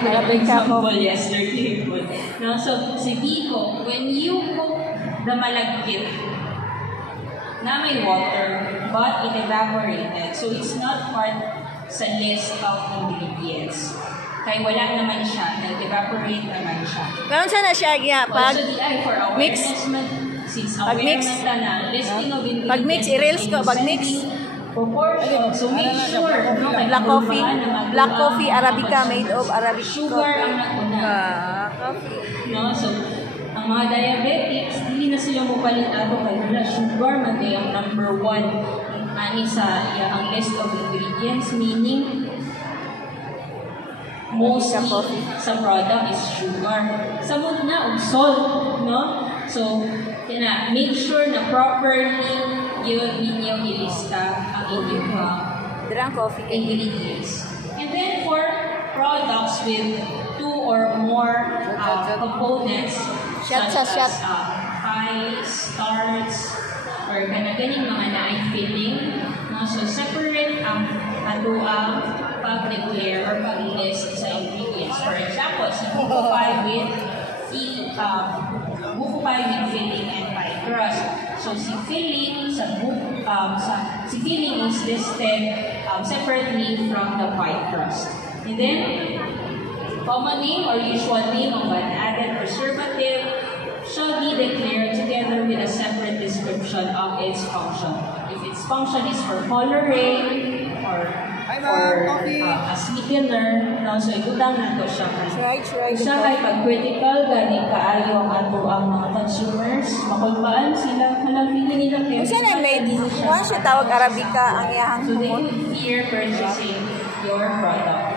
ko example yesterday. No? So, si Biko, when you cook the malagkit na may water, but it evaporated, so it's not part sa list of ingredients. Kaya wala naman siya, nag-evaporate naman siya. Karon sana siya pag mix, pag mix na listing of ingredients. Pag mix, i-reels ko, pag mix. Proportion. So make sure, no, black coffee Arabica made of Arabic sugar ang nakuna. Coffee. No, so ang mga diabetics, hindi na sila mupalit ato kay wala sugar man kay ang number 1 ani sa ang list of ingredients, meaning most sa product is sugar. Samot na og salt, no? So, make sure na properly yun inyong ilista ang inyong coffee ingredients. And then for products with 2 or more components, such as pie, starch, or ganang mga na-filling, no? So, separate ang pag-declare or pag-list sa ingredients. For example, si buko pie with filling and pie crust. So, si filling si filling is listed separately from the pie crust. And then, common name or usual name of an added preservative shall be declared together with a separate description of its function. If its function is for coloring or a sweetener, no? So ibutang nato siya. Siya kay pag-critical, galing kaayo ang ato ang mga consumers, makulbaan sila, feeling nila kayo. Kasi na may siya tawag Arabica ang iyahang so they would fear purchasing your product.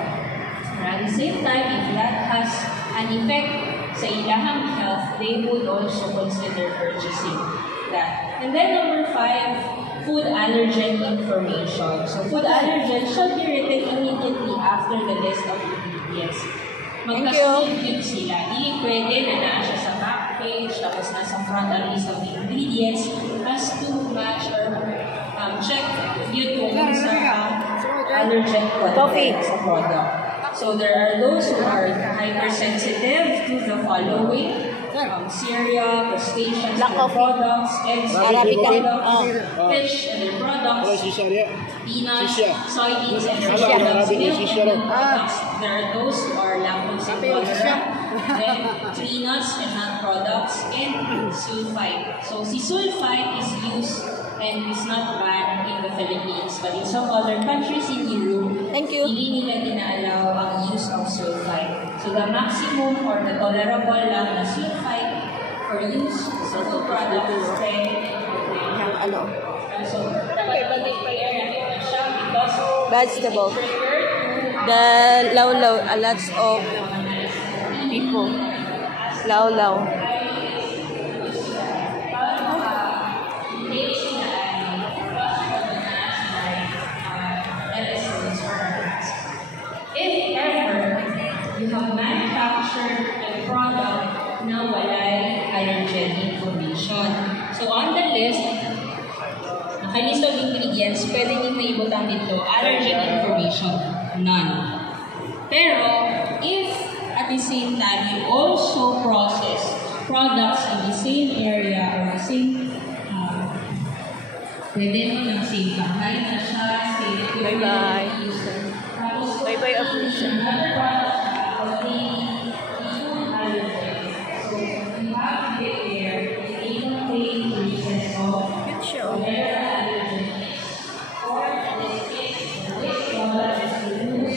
At the same time, if that has an effect sa ilahang health, they would also consider purchasing that. And then number 5, food allergen information. So food allergen should be written immediately after the list of ingredients. Magkasunod sila. Hindi pwede na naa siya sa back page, tapos nasa front ang list of ingredients, has to match or check yun kung sa allergen content sa product. So there are those who are hypersensitive to the following: cereal, crustaceans, products, eggs, products, fish and their products, peanuts, soybeans and their products, milk and their products. There are those who are lactose intolerant, then tree nuts and nut products, and sulfite. So si sulfite is used and is not banned in the Philippines, but in some other countries in Europe, hindi nila ginaalaw ang use of sulfite. So the maximum or the tolerable lang na sulfite for use sa food products is 10. So vegetable. The law, a lot of people. Law. You have manufactured a product na walay allergen information. So on the list, nakalist of ingredients, pwede nyo maibutang dito, allergen information, none. Pero, if at the same time, you also process products in the same area or the same, pwede mo ng same bahay na siya, same Bye-bye. Bye-bye, Afrisha.